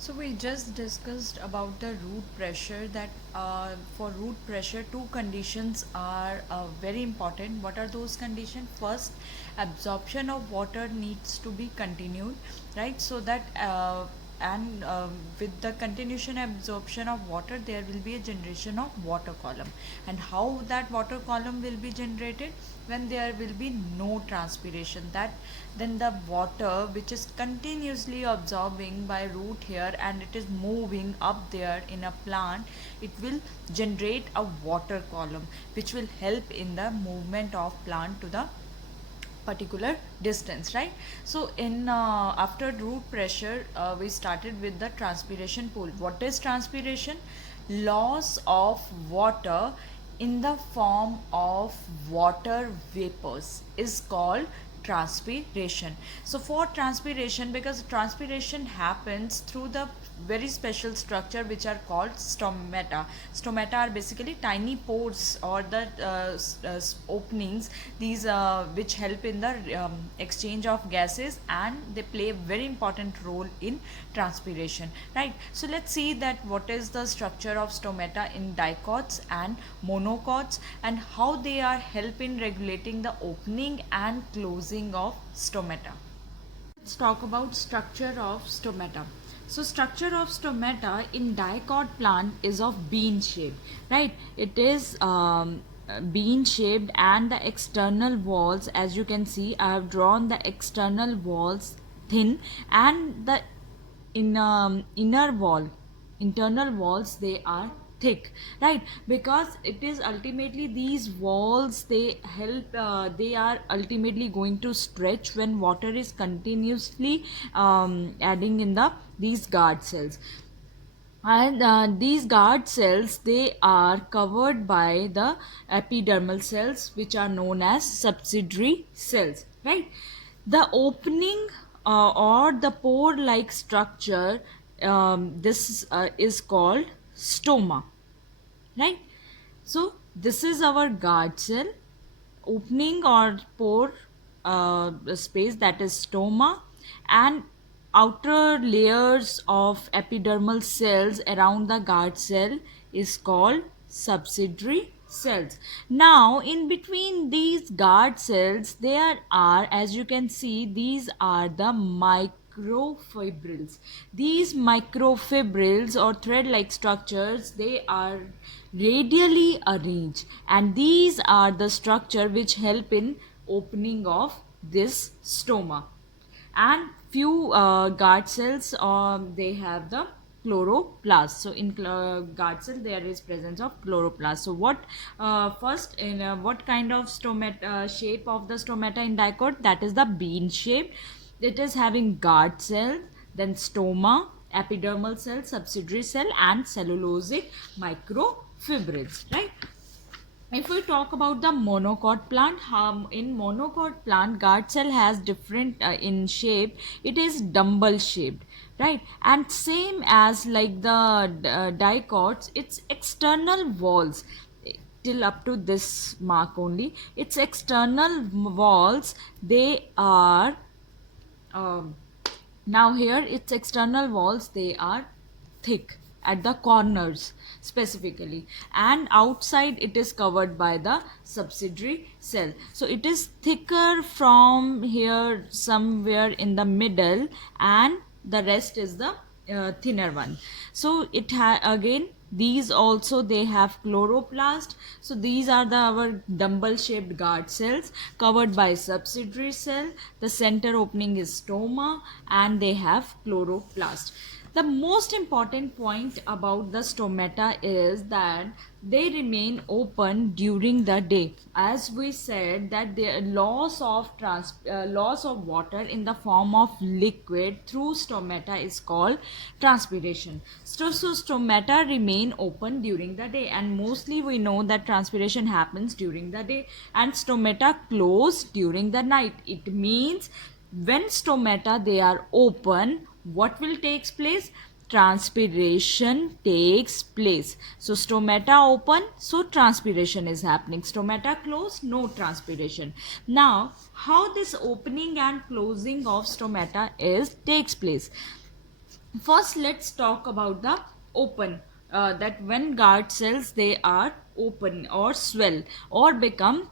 So we just discussed about the root pressure that for root pressure two conditions are very important. What are those conditions? First, absorption of water needs to be continued, right? So that and with the continuation absorption of water there will be a generation of water column. And how that water column will be generated? When there will be no transpiration, that then the water which is continuously absorbing by root here and it is moving up there in a plant, it will generate a water column which will help in the movement of plant to the particular distance, right? So in after root pressure we started with the transpiration pool. What is transpiration? Loss of water in the form of water vapors is called transpiration. So for transpiration, because transpiration happens through the very special structure which are called stomata. Stomata are basically tiny pores or the openings, these which help in the exchange of gases, and they play a very important role in transpiration, right? So let's see that what is the structure of stomata in dicots and monocots and how they are help in regulating the opening and closing of stomata. Let's talk about structure of stomata. So structure of stomata in dicot plant is of bean shaped, right? It is bean shaped, and the external walls, as you can see, I have drawn the external walls thin, and the inner wall, internal walls, they are thick, right? Because it is ultimately these walls, they help they are ultimately going to stretch when water is continuously adding in the these guard cells. And these guard cells, they are covered by the epidermal cells which are known as subsidiary cells, right? The opening or the pore like structure, this is called stoma, right? So this is our guard cell opening or pore space, that is stoma, and outer layers of epidermal cells around the guard cell is called subsidiary cells. Now in between these guard cells there are, as you can see, these are the microfibrils. These microfibrils or thread like structures, they are radially arranged, and these are the structure which help in opening of this stoma. And few guard cells, they have the chloroplast. So in guard cell there is presence of chloroplast. So what first in what kind of stomata shape of the stomata in dicot? That is the bean shape. It is having guard cell, then stoma, epidermal cell, subsidiary cell, and cellulosic microfibrils, right? If we talk about the monocot plant, in monocot plant guard cell has different in shape. It is dumbbell shaped, right? And same as like the dicots, its external walls, till up to this mark only, its external walls, they are um, now here its external walls, they are thick at the corners specifically, and outside it is covered by the subsidiary cell. So it is thicker from here somewhere in the middle, and the rest is the thinner one. So it again, these also they have chloroplast. So these are the our dumbbell shaped guard cells covered by subsidiary cell. The center opening is stoma, and they have chloroplast. The most important point about the stomata is that they remain open during the day. As we said that the loss of water in the form of liquid through stomata is called transpiration. So stomata remain open during the day, and mostly we know that transpiration happens during the day, and stomata close during the night. It means when stomata they are open, what will takes place? Transpiration takes place. So stomata open, so transpiration is happening. Stomata closed, no transpiration. Now how this opening and closing of stomata is takes place? First, let's talk about the open. That when guard cells, they are open or swell or become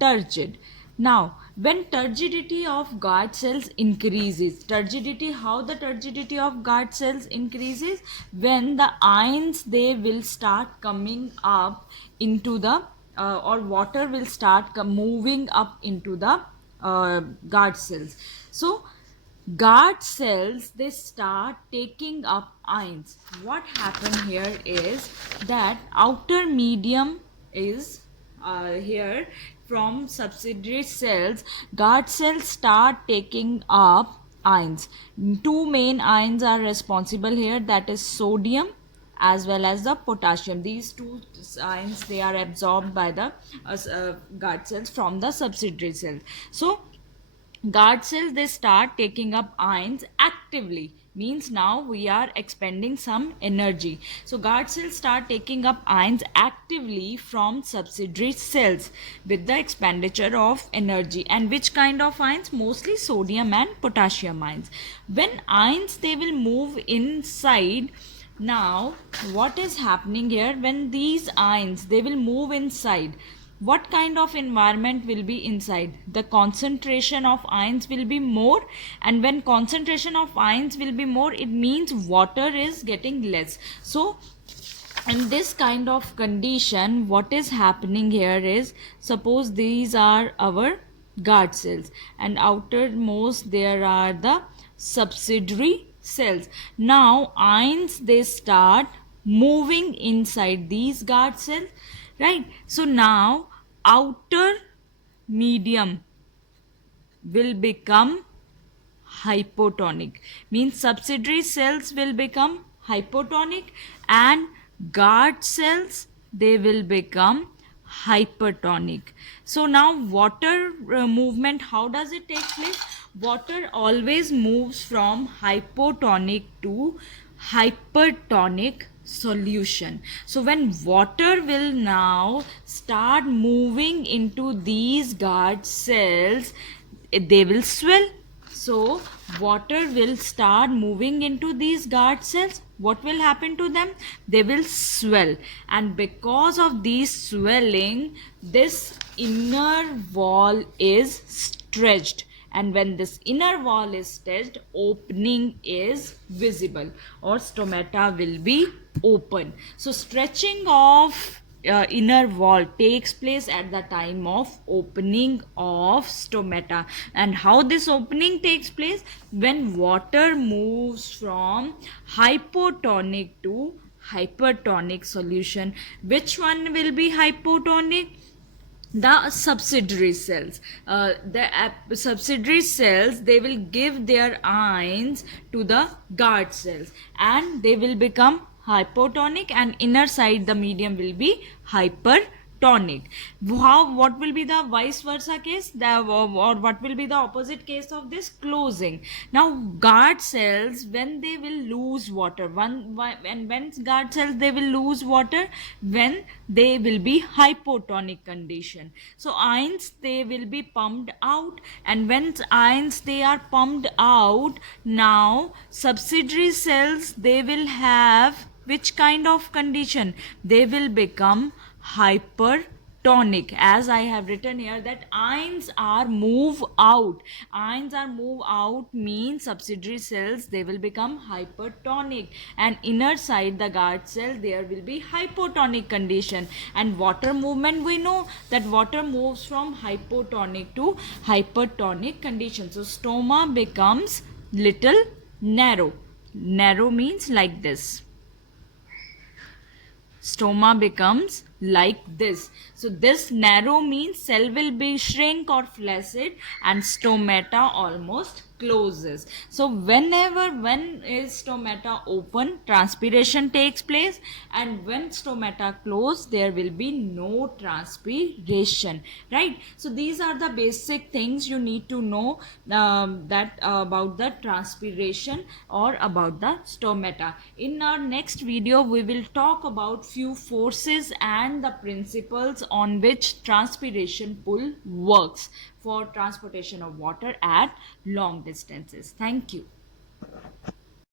turgid. Now, when turgidity of guard cells increases, turgidity, how the turgidity of guard cells increases? When the ions, they will start coming up into the or water will start moving up into the guard cells. So guard cells, they start taking up ions. What happened here is that outer medium is here from subsidiary cells. Guard cells start taking up ions. Two main ions are responsible here, that is sodium as well as the potassium. These two ions, they are absorbed by the guard cells from the subsidiary cells. So guard cells, they start taking up ions actively, means now we are expending some energy. So guard cells start taking up ions actively from subsidiary cells with the expenditure of energy. And which kind of ions? Mostly sodium and potassium ions. When ions, they will move inside. Now what is happening here? When these ions, they will move inside, what kind of environment will be inside? The concentration of ions will be more, and when concentration of ions will be more, it means water is getting less. So in this kind of condition, what is happening here is, suppose these are our guard cells and outermost there are the subsidiary cells. Now ions, they start moving inside these guard cells, right? So now outer medium will become hypotonic, means subsidiary cells will become hypotonic and guard cells, they will become hypertonic. So now water movement, how does it take place? Water always moves from hypotonic to hypertonic solution. So when water will now start moving into these guard cells, they will swell. So water will start moving into these guard cells. What will happen to them? They will swell, and because of these swelling, this inner wall is stretched, and when this inner wall is stretched, opening is visible or stomata will be open. So stretching of inner wall takes place at the time of opening of stomata. And how this opening takes place? When water moves from hypotonic to hypertonic solution. Which one will be hypotonic? The subsidiary cells. The subsidiary cells, they will give their ions to the guard cells and they will become hypotonic, and inner side the medium will be hypertonic. What will be the vice versa case? Or what will be the opposite case of this? Closing. Now guard cells, when they will lose water, and when guard cells, they will lose water? When they will be hypotonic condition. So ions, they will be pumped out, and when ions, they are pumped out, now subsidiary cells, they will have which kind of condition? They will become hypertonic. As I have written here, that ions are move out. Ions are move out means subsidiary cells, they will become hypertonic, and inner side the guard cell, there will be hypotonic condition. And water movement, we know that water moves from hypotonic to hypertonic condition. So stoma becomes little narrow. Narrow means like this. Stoma becomes like this. So this narrow means cell will be shrink or flaccid, and stomata almost closes. So when is stomata open, transpiration takes place, and when stomata close, there will be no transpiration, right? So these are the basic things you need to know, that about the transpiration or about the stomata. In our next video, we will talk about few forces and the principles on which transpiration pull works for transportation of water at long distances. Thank you.